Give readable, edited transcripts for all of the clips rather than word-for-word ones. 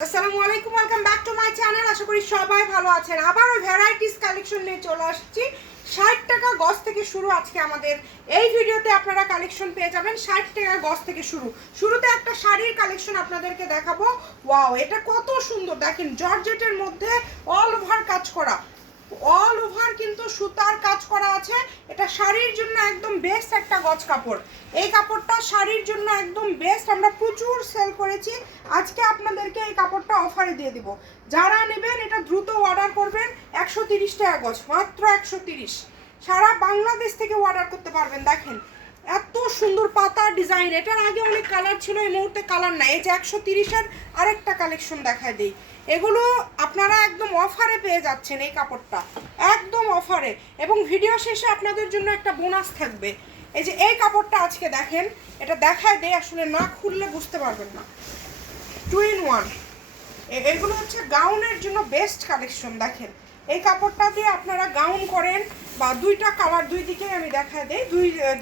আসসালামু আলাইকুম, welcome back to my channel. আশা করি সবাই ভালো আছেন। আবারও ভ্যারাইটিস কালেকশন নিয়ে চলে আসছি। 60 টাকা গজ থেকে শুরু আজকে আমাদের এই ভিডিওতে আপনারা কালেকশন পেয়ে যাবেন 60 টাকা গজ থেকে শুরু। শুরুতে একটা শাড়ির কালেকশন আপনাদেরকে দেখাবো। ওয়াও, এটা কত সুন্দর দেখেন, জর্জেটের মধ্যে অল ওভার কাজ করা, অল ওভার কিন্তু সুতার কাজ করা আছে। এটা শাড়ির জন্য একদম বেস্ট একটা গজ কাপড়। এই কাপড়টা শাড়ির জন্য একদম বেস্ট, আমরা প্রচুর সেল করেছি। আজকে আপনাদেরকে এই কাপড়টা অফারে দিয়ে দিব। যারা নেবেন এটা দ্রুত অর্ডার করবেন। 130 টাকা গজ, মাত্র 130। সারা বাংলাদেশ থেকে অর্ডার করতে পারবেন। দেখেন এত সুন্দর পাতা ডিজাইন। এটার আগে অনেক কালার ছিল, এই মুহূর্তে কালার নাই। এই যে 130-এর আরেকটা কালেকশন দেখায় দিই। এগুলো আপনারা একদম অফারে পেয়ে যাচ্ছেন, এই কাপড়টা একদম অফারে। এবং ভিডিও শেষে আপনাদের জন্য একটা বোনাস থাকবে। এই যে এই কাপড়টা আজকে দেখেন, এটা দেখায় দেয়, আসলে না খুললে বুঝতে পারবেন না। 2 in 1, এগুলো হচ্ছে গাউনের জন্য বেস্ট কালেকশন। দেখেন এই কাপড়টা দিয়ে আপনারা গাউন করেন বা দুইটা কালার, দুই দিকে আমি দেখায় দেই,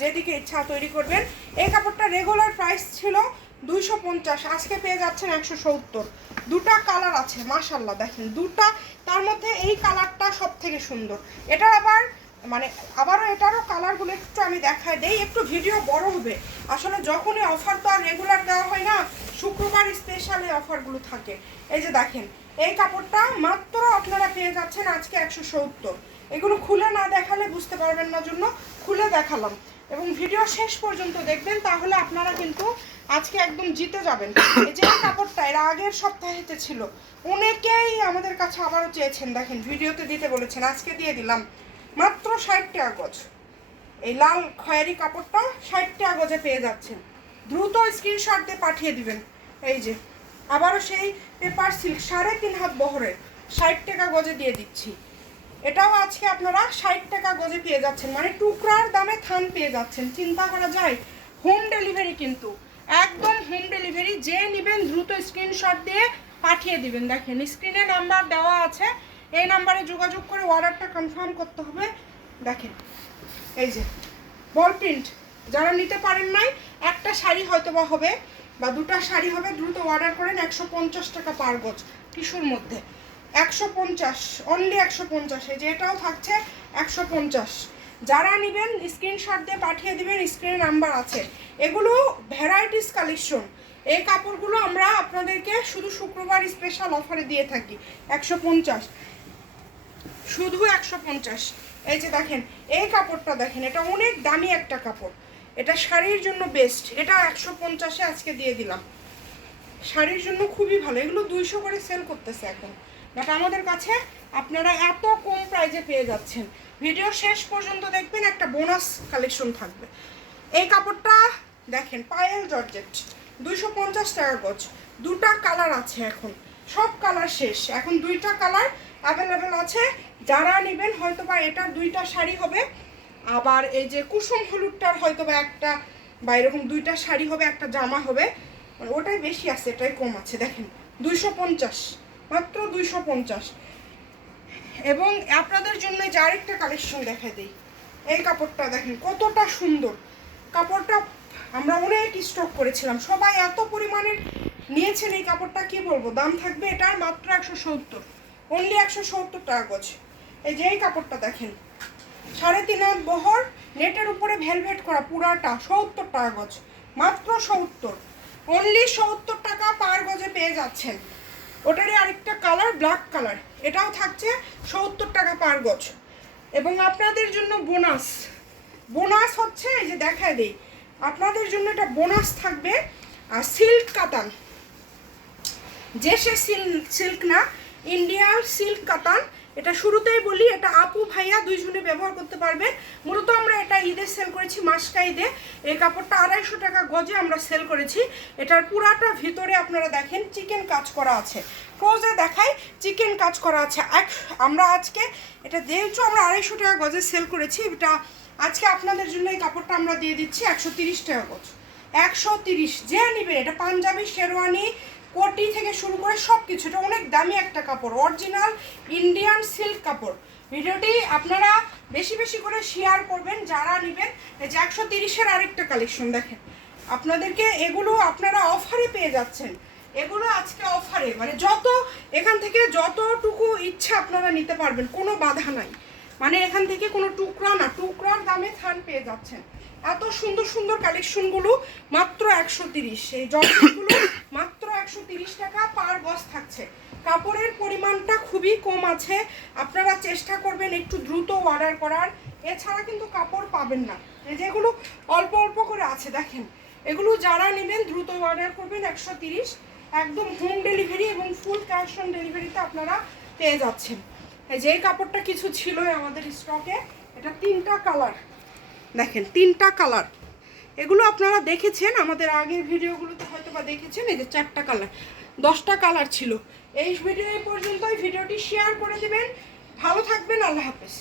যেদিকে ইচ্ছা তৈরি করবেন। এই কাপড়টা রেগুলার প্রাইস ছিল 250, আজকে পেয়ে যাচ্ছেন 170। দুটা কালার আছে মাশাআল্লাহ, দেখেন দুটা, তার মধ্যে এই কালারটা সব থেকে সুন্দর। এটার আবারও এটারও কালারগুলো একটু আমি দেখায় দেই, একটু ভিডিও বড় হবে। আসলে যখনই অফার তো আর রেগুলার দেওয়া হয় না, শুক্রবার স্পেশাল এই অফারগুলো থাকে। এই যে দেখেন এই কাপড়টা মাত্র আপনারা পেয়ে যাচ্ছেন আজকে 170। এগুলো খুলে না দেখালে বুঝতে পারবেন না, জন্য খুলে দেখালাম। এবং ভিডিও শেষ পর্যন্ত দেখবেন, তাহলে আপনারা কিন্তু আজকে একদম জিতে যাবেন। এই যে কাপড়টা এর আগের সপ্তাহেতে ছিল, অনেকেই আমাদের কাছে আবারও চেয়েছেন। দেখেন ভিডিওতে দিতে বলেছেন, আজকে দিয়ে দিলাম মাত্র 60 টাকা গজ। এই লাল খয়েরি কাপড়টা 60 টাকা গজে পেয়ে যাচ্ছেন। দ্রুত স্ক্রিনশট দিয়ে পাঠিয়ে দিবেন। এই যে আবারও সেই পেপার সিল্ক 3.5 হাত বহরের 60 টাকা গজে দিয়ে দিচ্ছি। এটাও আজকে আপনারা 60 টাকা গজে পেয়ে যাচ্ছেন, মানে টুকরার দামে থান পেয়ে যাচ্ছেন। চিন্তা করা যায়। হোম ডেলিভারি কিন্তু একদম হোম ডেলিভারি। যে নেবেন দ্রুত স্ক্রিনশট দিয়ে পাঠিয়ে দিবেন। দেখেন স্ক্রিনে নাম্বার দেওয়া আছে, এই নাম্বারে যোগাযোগ করে অর্ডারটা কনফার্ম করতে হবে। দেখেন এই যে বল প্রিন্ট, যারা নিতে পারেন নাই, একটা শাড়ি হয়তো বা হবে বা দুটা শাড়ি হবে, দ্রুত অর্ডার করেন। 150 টাকা পার গজ, টিস্যুর মধ্যে 150, অনলি 150। এই যে এটাও থাকছে 150। যারা নেবেন স্ক্রিনশট দিয়ে পাঠিয়ে দিবেন, স্ক্রিনে নাম্বার আছে। এগুলো ভ্যারাইটিস কালেকশন। এই কাপড়গুলো আমরা আপনাদেরকে শুধু শুক্রবার স্পেশাল অফারে দিয়ে থাকি। 150, শুধু 150। এই যে দেখেন এই কাপড়টা দেখেন, এটা অনেক দামি একটা কাপড়, এটা শাড়ির জন্য বেস্ট। এটা 150-এ আজকে দিয়ে দিলাম, শাড়ির জন্য খুবই ভালো। এগুলো 200 করে সেল করতেছে এখন, বাট আমাদের কাছে আপনারা এত কম প্রাইজে পেয়ে যাচ্ছেন। ভিডিও শেষ পর্যন্ত দেখবেন, একটা বোনাস কালেকশন থাকবে। এই কাপড়টা দেখেন পায়েল জর্জেট, 250 টাকা গজ। দুটা কালার আছে, এখন সব কালার শেষ, এখন দুইটা কালার অ্যাভেলেবেল আছে। যারা নেবেন হয়তো বা এটার দুইটা শাড়ি হবে, আবার এই যে কুসুম হলুদটার হয়তো বা একটা, বা এরকম দুইটা শাড়ি হবে, একটা জামা হবে। মানে ওটাই বেশি আছে, এটাই কম আছে। দেখেন 250, মাত্র 250। এবং আপনাদের জন্য যে আরেকটা কালেকশন দেখাই দিই। এই কাপড়টা দেখেন কতটা সুন্দর। কাপড়টা আমরা অনেক স্টক করেছিলাম, সবাই এত পরিমাণের নিয়েছেন। এই কাপড়টা কি বলবো, দাম থাকবে এটার মাত্র 170, অনলি 170 টাকা গজ। এই যে এই কাপড়টা দেখেন 3.5 হাত বহর, নেটের উপরে ভেলভেট করা, পুরাটা 70 টাকা গজ, মাত্র 70, অনলি 70 টাকা পার গজে পেয়ে যাচ্ছেন। ওটারই আরেকটা কালার ব্ল্যাক কালার, এটাও থাকছে 70 টাকা পার গজ। এবং আপনাদের জন্য বোনাস, বোনাস হচ্ছে এই যে দেখায় দেই, আপনাদের জন্য এটা বোনাস থাকবে সিল্ক কাতান। যে সে সিল্ক না, ইন্ডিয়ান সিল্ক কাতান। এটা শুরুতেই বলি, এটা আপু ভাইয়া দুইজনে ব্যবহার করতে পারবে। মূলত আমরা এটা ঈদে সেল করেছি, মাসকা ঈদে। এই কাপড়টা 250 টাকা গজে আমরা সেল করেছি। এটার পুরাটা ভিতরে আপনারা দেখেন চিকেন কাজ করা আছে, ক্লোজে দেখাই, চিকেন কাজ করা আছে। আমরা আজকে এটা যেহেতু আমরা 250 টাকা গজে সেল করেছি, এটা আজকে আপনাদের জন্য এই কাপড়টা আমরা দিয়ে দিচ্ছি 130 টাকা গজ। 130, যে নেবেন। এটা পাঞ্জাবি, শেরওয়ানি, কোটি থেকে শুরু করে সব কিছু। এটা অনেক দামি একটা কাপড়, অরিজিনাল ইন্ডিয়ান সিল্ক কাপড়। ভিডিওটি আপনারা বেশি বেশি করে শেয়ার করবেন যারা নেবেন। এই যে 130-এর আরেকটা কালেকশন দেখেন, আপনাদেরকে এগুলো আপনারা অফারে পেয়ে যাচ্ছেন। এগুলো আজকে অফারে, মানে যত এখান থেকে যতটুকু ইচ্ছা আপনারা নিতে পারবেন, কোনো বাধা নাই। মানে এখান থেকে কোনো টুকরা না, টুকরার দামে থান পেয়ে যাচ্ছেন। এত সুন্দর সুন্দর কালেকশনগুলো মাত্র 130। এই জর্জেটগুলো মাত্র 130 টাকা পার গজ থাকছে। কাপড়ের পরিমাণটা খুবই কম আছে, আপনারা চেষ্টা করবেন একটু দ্রুত অর্ডার করার, এছাড়া কিন্তু কাপড় পাবেন না। এই যেগুলো অল্প অল্প করে আছে দেখেন, এগুলো যারা নেবেন দ্রুত অর্ডার করবেন। 130, একদম হোম ডেলিভারি এবং ফুল ক্যাশ অন ডেলিভারিতে আপনারা পেয়ে যাচ্ছেন। এই যে কাপড়টা কিছু ছিল আমাদের স্টকে, এটা 3টা কালার দেখেন, 3টা কালার। এগুলো আপনারা দেখেছেন আমাদের আগের ভিডিওগুলোতে হয়তো বা দেখেছেন। এই যে 4টা কালার, 10টা কালার ছিল। এই ভিডিও এই পর্যন্তই। ভিডিওটি শেয়ার করে দিবেন। ভালো থাকবেন, আল্লাহ হাফেজ।